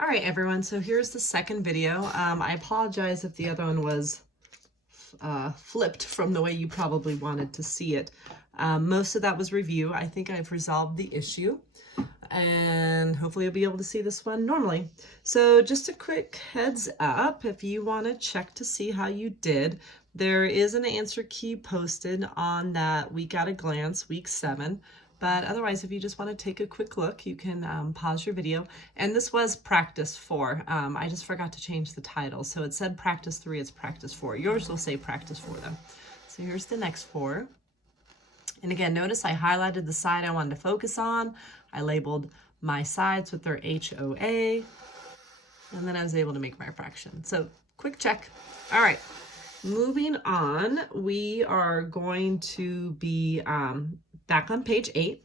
All right, everyone, so here's the second video. I apologize if the other one was flipped from the way you probably wanted to see it. Most of that was review. I think I've resolved the issue, and hopefully you'll be able to see this one normally. So just a quick heads up, if you want to check to see how you did, there is an answer key posted on that week at a glance, week 7. But otherwise, if you just want to take a quick look, you can pause your video. And this was practice 4. I just forgot to change the title. So it said practice 3, it's practice 4. Yours will say practice 4 though. So here's the next 4. And again, notice I highlighted the side I wanted to focus on. I labeled my sides with their HOA. And then I was able to make my fraction. So quick check. All right, moving on, we are going to be back on page 8.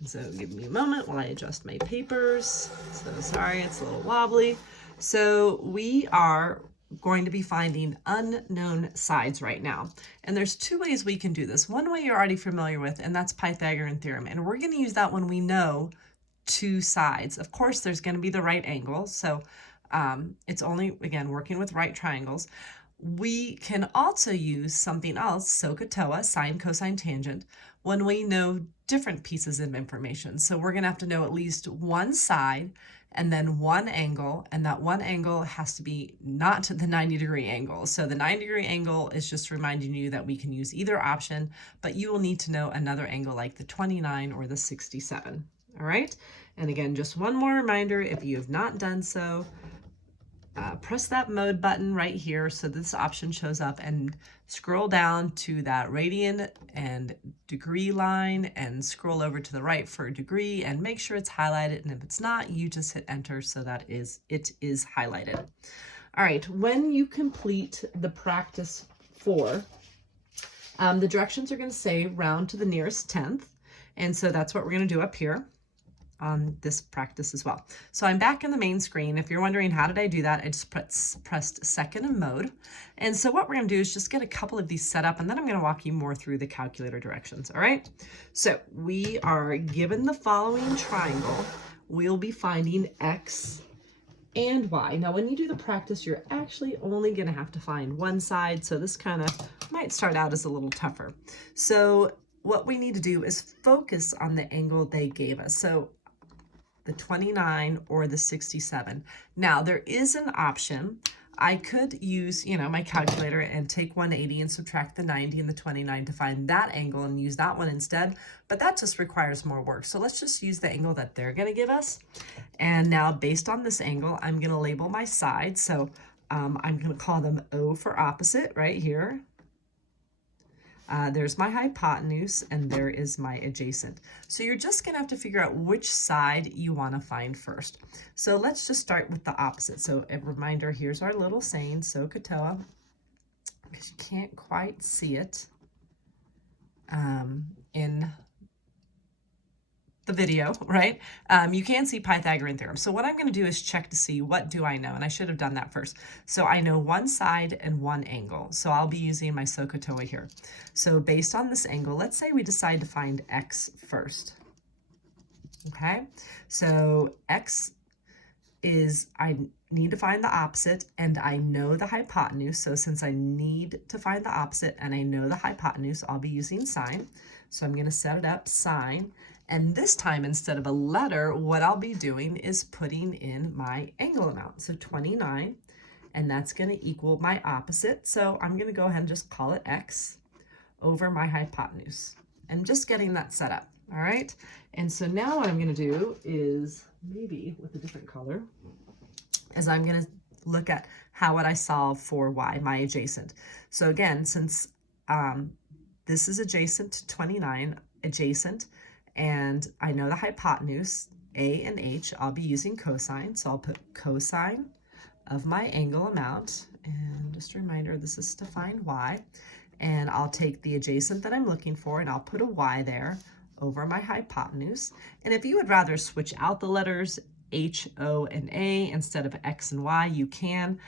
And so give me a moment while I adjust my papers. So sorry, it's a little wobbly. So we are going to be finding unknown sides right now. And there's 2 ways we can do this. One way you're already familiar with, and that's Pythagorean Theorem. And we're going to use that when we know 2 sides. Of course, there's going to be the right angle. So it's only, again, working with right triangles. We can also use something else, SOHCAHTOA, sine, cosine, tangent, when we know different pieces of information. So we're going to have to know at least one side and then one angle, and that one angle has to be not the 90-degree angle. So the 90-degree angle is just reminding you that we can use either option, but you will need to know another angle like the 29 or the 67. All right? And again, just one more reminder, if you have not done so, press that mode button right here so this option shows up, and scroll down to that radian and degree line and scroll over to the right for a degree and make sure it's highlighted. And if it's not, you just hit enter so that it is highlighted. All right, when you complete the practice 4, the directions are going to say round to the nearest tenth. And so that's what we're going to do up here on this practice as well. So I'm back in the main screen. If you're wondering how did I do that, I just pressed second in mode. And so what we're going to do is just get a couple of these set up, and then I'm going to walk you more through the calculator directions. All right. So we are given the following triangle. We'll be finding X and Y. Now, when you do the practice, you're actually only going to have to find one side. So this kind of might start out as a little tougher. So what we need to do is focus on the angle they gave us. So the 29 or the 67. Now there is an option. I could use, my calculator and take 180 and subtract the 90 and the 29 to find that angle and use that one instead, but that just requires more work. So let's just use the angle that they're going to give us. And now based on this angle, I'm going to label my sides. So I'm going to call them O for opposite right here. There's my hypotenuse, and there is my adjacent. So you're just going to have to figure out which side you want to find first. So let's just start with the opposite. So a reminder, here's our little saying, SOHCAHTOA, because you can't quite see it in the video, right? You can see Pythagorean Theorem. So what I'm going to do is check to see what do I know, and I should have done that first. So I know one side and one angle. So I'll be using my SOHCAHTOA here. So based on this angle, let's say we decide to find X first. Okay, so X is, I need to find the opposite, and I know the hypotenuse. So since I need to find the opposite and I know the hypotenuse, I'll be using sine. So I'm going to set it up sine. And this time, instead of a letter, what I'll be doing is putting in my angle amount. So 29, and that's going to equal my opposite. So I'm going to go ahead and just call it X over my hypotenuse. And just getting that set up. All right. And so now what I'm going to do is, maybe with a different color, is I'm going to look at how would I solve for Y, my adjacent. So again, since this is adjacent to 29, adjacent, and I know the hypotenuse, A and H, I'll be using cosine. So I'll put cosine of my angle amount. And just a reminder, this is to find Y. And I'll take the adjacent that I'm looking for, and I'll put a Y there over my hypotenuse. And if you would rather switch out the letters H, O, and A instead of X and Y, you can.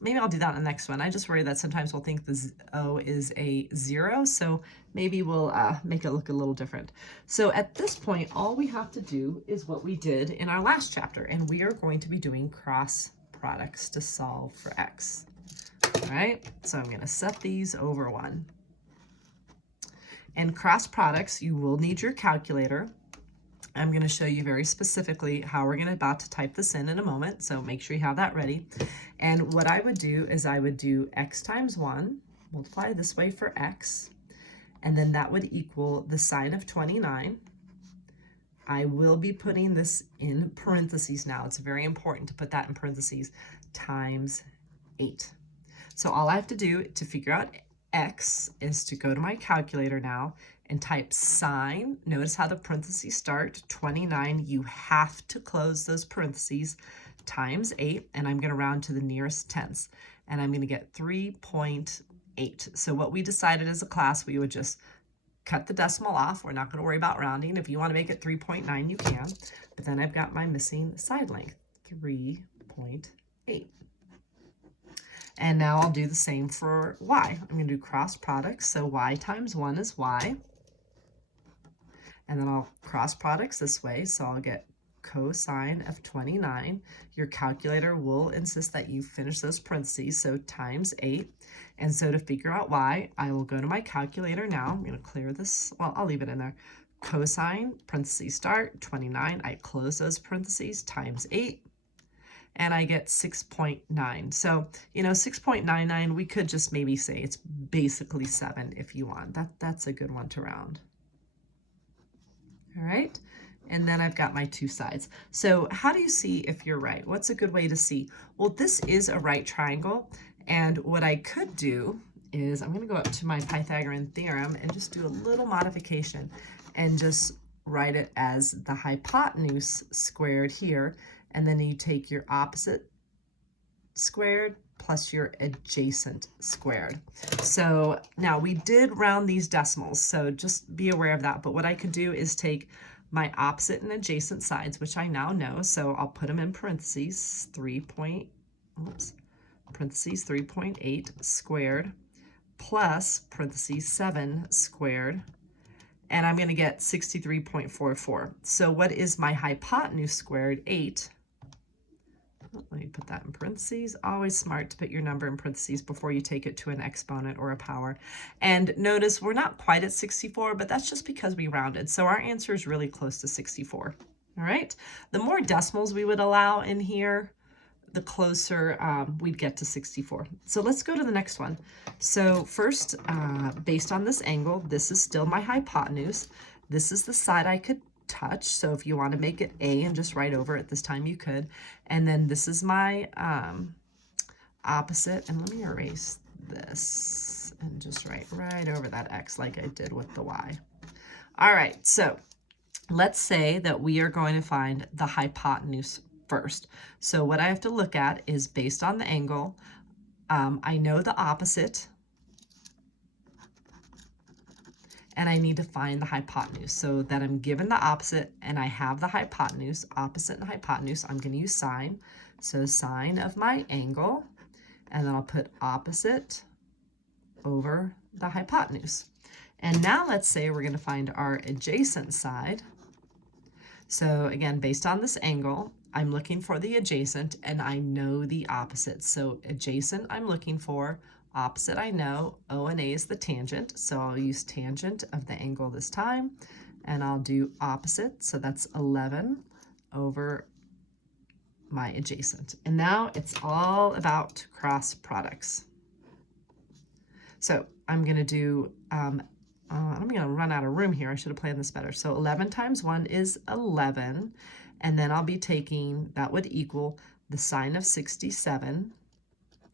maybe I'll do that in the next one. I just worry that sometimes we'll think the O is a 0, so maybe we'll make it look a little different. So at this point, all we have to do is what we did in our last chapter, and we are going to be doing cross products to solve for x. All right, so I'm going to set these over 1. And cross products, you will need your calculator. I'm going to show you very specifically how we're about to type this in a moment, so make sure you have that ready. And what I would do is I would do x times 1, multiply this way for x, and then that would equal the sine of 29. I will be putting this in parentheses now. It's very important to put that in parentheses, times 8. So all I have to do to figure out x is to go to my calculator now and type sine. Notice how the parentheses start, 29. You have to close those parentheses, times 8, and I'm going to round to the nearest tenths, and I'm going to get 3.8. So what we decided as a class, we would just cut the decimal off. We're not going to worry about rounding. If you want to make it 3.9, you can, but then I've got my missing side length, 3.8. And now I'll do the same for y. I'm going to do cross products, so y times 1 is y. And then I'll cross products this way, so I'll get cosine of 29. Your calculator will insist that you finish those parentheses, so times 8. And so to figure out y, I will go to my calculator now. I'm going to clear this. Well, I'll leave it in there. Cosine, parentheses start, 29. I close those parentheses, times 8. And I get 6.9. So, 6.99, we could just maybe say it's basically 7 if you want. That's a good one to round. All right, and then I've got my two sides. So how do you see if you're right? What's a good way to see? Well, this is a right triangle, and what I could do is I'm going to go up to my Pythagorean Theorem and just do a little modification and just write it as the hypotenuse squared here, and then you take your opposite squared plus your adjacent squared. So now we did round these decimals, so just be aware of that. But what I could do is take my opposite and adjacent sides, which I now know, so I'll put them in parentheses, 3.8 squared plus parentheses 7 squared, and I'm going to get 63.44. So what is my hypotenuse squared? 8. Let me put that in parentheses. Always smart to put your number in parentheses before you take it to an exponent or a power. And notice we're not quite at 64, but that's just because we rounded. So our answer is really close to 64. All right. The more decimals we would allow in here, the closer we'd get to 64. So let's go to the next one. So first, based on this angle, this is still my hypotenuse. This is the side I could touch, so if you want to make it A and just write over it this time, you could. And then this is my opposite, and let me erase this and just write right over that X like I did with the Y. All right, so let's say that we are going to find the hypotenuse first. So what I have to look at is based on the angle, I know the opposite, and I need to find the hypotenuse. So that I'm given the opposite and I have the hypotenuse, opposite and hypotenuse, I'm going to use sine. So sine of my angle, and then I'll put opposite over the hypotenuse. And now let's say we're going to find our adjacent side. So again, based on this angle, I'm looking for the adjacent and I know the opposite. So adjacent I'm looking for, opposite I know, O and A is the tangent, so I'll use tangent of the angle this time, and I'll do opposite, so that's 11 over my adjacent. And now it's all about cross products. So I'm going to do, I'm going to run out of room here. I should have planned this better. So 11 times 1 is 11, and then I'll be taking, that would equal the sine of 67,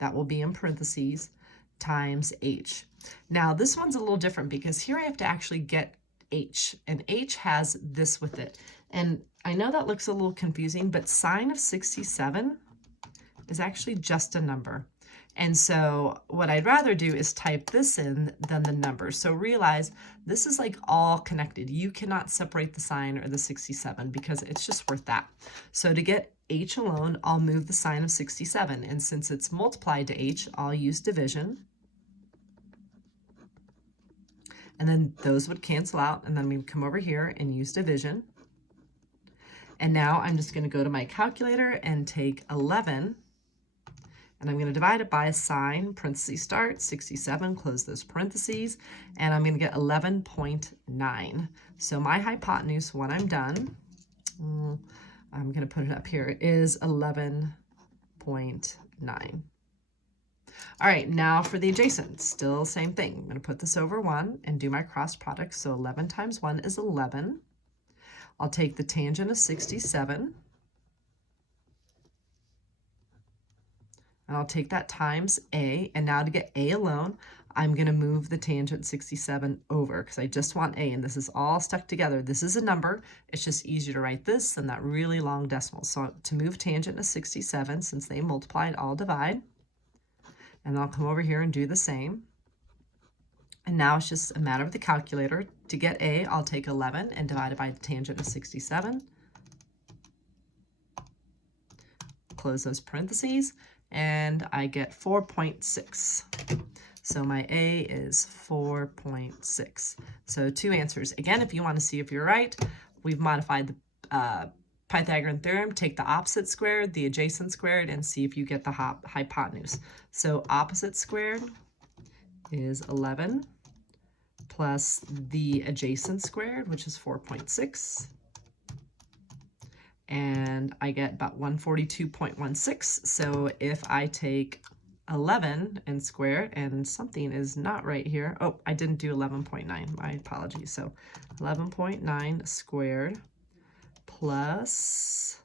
that will be in parentheses, times h. Now this one's a little different because here I have to actually get h, and h has this with it. And I know that looks a little confusing, but sine of 67 is actually just a number. And so what I'd rather do is type this in than the numbers. So realize this is like all connected. You cannot separate the sine or the 67 because it's just worth that. So to get h alone, I'll move the sign of 67. And since it's multiplied to h, I'll use division. And then those would cancel out, and then we'd come over here and use division. And now I'm just going to go to my calculator and take 11, and I'm going to divide it by a sign, parentheses start, 67, close those parentheses, and I'm going to get 11.9. So my hypotenuse, when I'm done, I'm going to put it up here, is 11.9. All right, now for the adjacent, still same thing. I'm going to put this over 1 and do my cross product. So 11 times 1 is 11. I'll take the tangent of 67, and I'll take that times a, and now to get a alone, I'm going to move the tangent 67 over because I just want a, and this is all stuck together. This is a number. It's just easier to write this than that really long decimal. So to move tangent to 67, since they multiplied, I'll divide. And I'll come over here and do the same. And now it's just a matter of the calculator. To get a, I'll take 11 and divide it by the tangent of 67. Close those parentheses, and I get 4.6. So my a is 4.6. So 2 answers. Again, if you want to see if you're right, we've modified the Pythagorean theorem, take the opposite squared, the adjacent squared, and see if you get the hypotenuse. So opposite squared is 11 plus the adjacent squared, which is 4.6. And I get about 142.16. So if I take 11 and square it, and something is not right here. Oh, I didn't do 11.9. My apologies. So 11.9 squared plus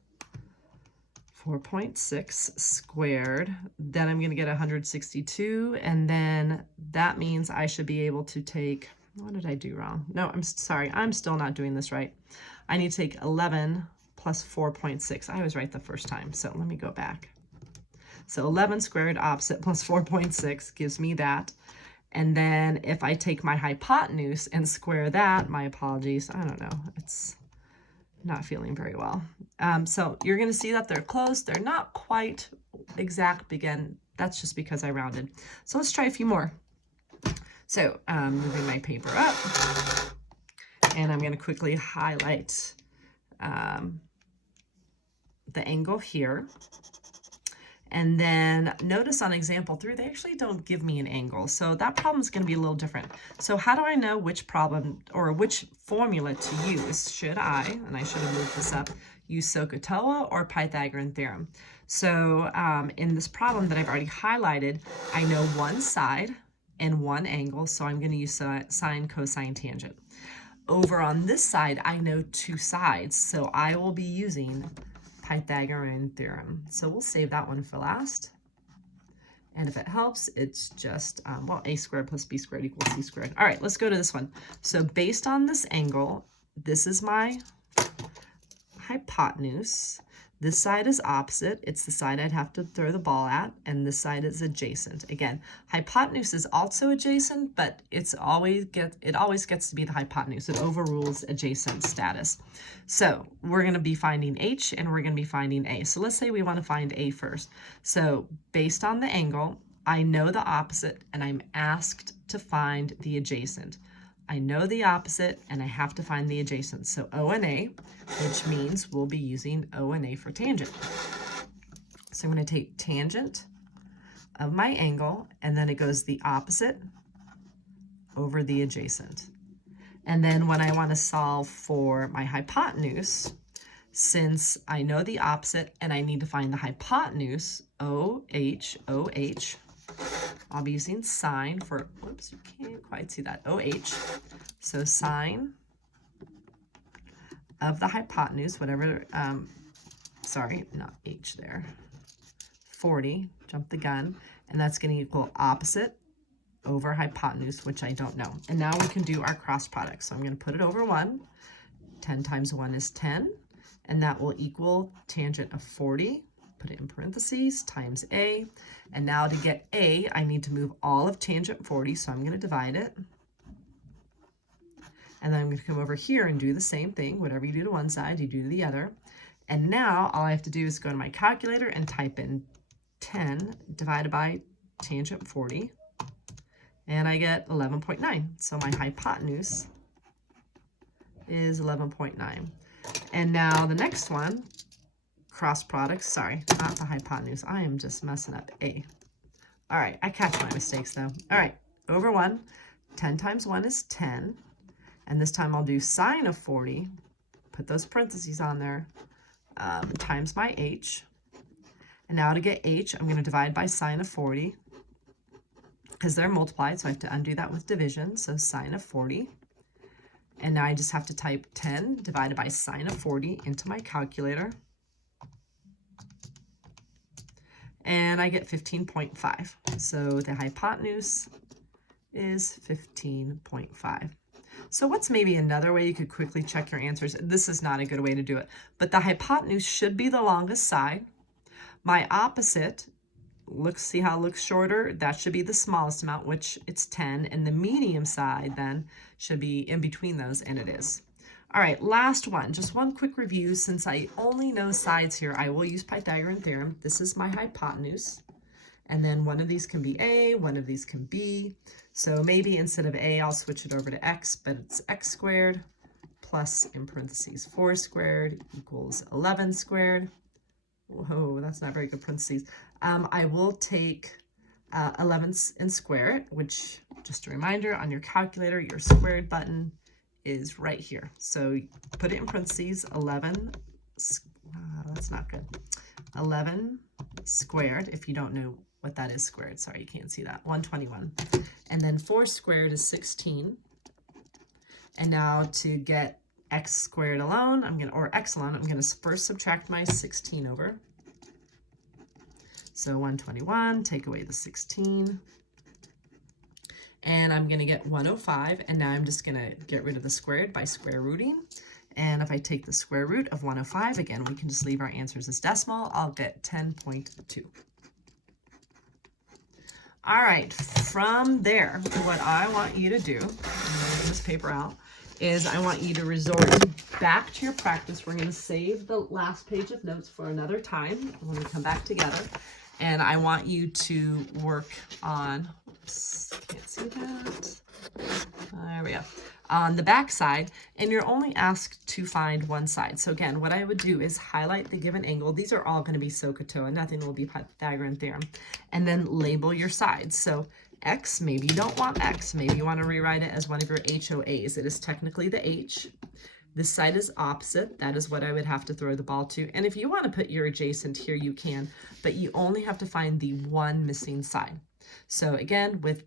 4.6 squared, then I'm going to get 162, and then that means I should be able to take, what did I do wrong? No, I'm sorry, I'm still not doing this right. I need to take 11 plus 4.6. I was right the first time, so let me go back. So 11 squared opposite plus 4.6 gives me that. And then if I take my hypotenuse and square that, my apologies, I don't know, it's not feeling very well. So you're going to see that they're close. They're not quite exact. Again, that's just because I rounded. So let's try a few more. So moving my paper up, and I'm going to quickly highlight the angle here. And then notice on example 3, they actually don't give me an angle. So that problem is going to be a little different. So how do I know which problem or which formula to use? Should I, and I should have moved this up, use SOHCAHTOA or Pythagorean theorem? So in this problem that I've already highlighted, I know one side and one angle. So I'm going to use sine, cosine, tangent. Over on this side, I know 2 sides. So I will be using Pythagorean theorem. So we'll save that one for last. And if it helps, it's just, well, a squared plus b squared equals c squared. All right, let's go to this one. So based on this angle, this is my hypotenuse. This side is opposite. It's the side I'd have to throw the ball at, and this side is adjacent. Again, hypotenuse is also adjacent, but it always gets to be the hypotenuse. It overrules adjacent status. So we're going to be finding h, and we're going to be finding a. So let's say we want to find a first. So based on the angle, I know the opposite, and I'm asked to find the adjacent. I know the opposite, and I have to find the adjacent. So O and A, which means we'll be using O and A for tangent. So I'm going to take tangent of my angle, and then it goes the opposite over the adjacent. And then when I want to solve for my hypotenuse, since I know the opposite and I need to find the hypotenuse, OH, I'll be using sine for, oops, you can't quite see that, OH. So sine of the hypotenuse, whatever, sorry, not H there, 40, jump the gun, and that's going to equal opposite over hypotenuse, which I don't know. And now we can do our cross product. So I'm going to put it over 1. 10 times 1 is 10, and that will equal tangent of 40. Put it in parentheses, times a. And now to get a, I need to move all of tangent 40, so I'm going to divide it. And then I'm going to come over here and do the same thing. Whatever you do to one side, you do to the other. And now all I have to do is go to my calculator and type in 10 divided by tangent 40, and I get 11.9. So my hypotenuse is 11.9. And now the next one, cross products, sorry, not the hypotenuse. I am just messing up A. All right, I catch my mistakes though. All right, over 1, 10 times 1 is 10. And this time I'll do sine of 40, put those parentheses on there, times my h. And now to get h, I'm going to divide by sine of 40, because they're multiplied, so I have to undo that with division, so sine of 40. And now I just have to type 10 divided by sine of 40 into my calculator. And I get 15.5. So the hypotenuse is 15.5. So what's maybe another way you could quickly check your answers? This is not a good way to do it, but the hypotenuse should be the longest side. My opposite, see how it looks shorter? That should be the smallest amount, which it's 10, and the medium side then should be in between those, and it is. All right, last one, just one quick review. Since I only know sides here, I will use Pythagorean Theorem. This is my hypotenuse, and then one of these can be A, one of these can be. So maybe instead of A, I'll switch it over to X, but it's X squared plus, in parentheses, 4 squared equals 11 squared. Whoa, that's not very good parentheses. I will take 11 and square it, which, just a reminder, on your calculator, your squared button is right here. So put it in parentheses, 11, that's not good, 11 squared, if you don't know what that is squared, sorry, you can't see that, 121. And then 4 squared is 16. And now to get x squared alone, or x alone, I'm gonna first subtract my 16 over. So 121, take away the 16. And I'm gonna get 105, and now I'm just gonna get rid of the squared by square rooting. And if I take the square root of 105, again, we can just leave our answers as decimal, I'll get 10.2. All right, from there, what I want you to do, I'm gonna get this paper out, is I want you to resort back to your practice. We're going to save the last page of notes for another time when we come back together. And I want you to work on, oops, can't see that. There we go. On the back side, and you're only asked to find one side. So again, what I would do is highlight the given angle. These are all going to be SOHCAHTOA. Nothing will be Pythagorean Theorem. And then label your sides. So X, maybe you don't want X. Maybe you want to rewrite it as one of your HOAs. It is technically the H. This side is opposite. That is what I would have to throw the ball to. And if you want to put your adjacent here, you can, but you only have to find the one missing side. So again, with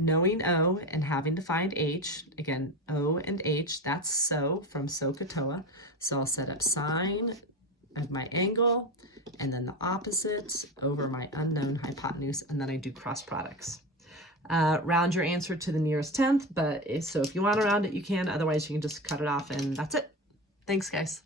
knowing O and having to find H, again, O and H, that's SO from SOHCAHTOA. So I'll set up sine of my angle, and then the opposite over my unknown hypotenuse, and then I do cross products. Round your answer to the nearest tenth, so if you want to round it, you can. Otherwise, you can just cut it off, and that's it. Thanks, guys.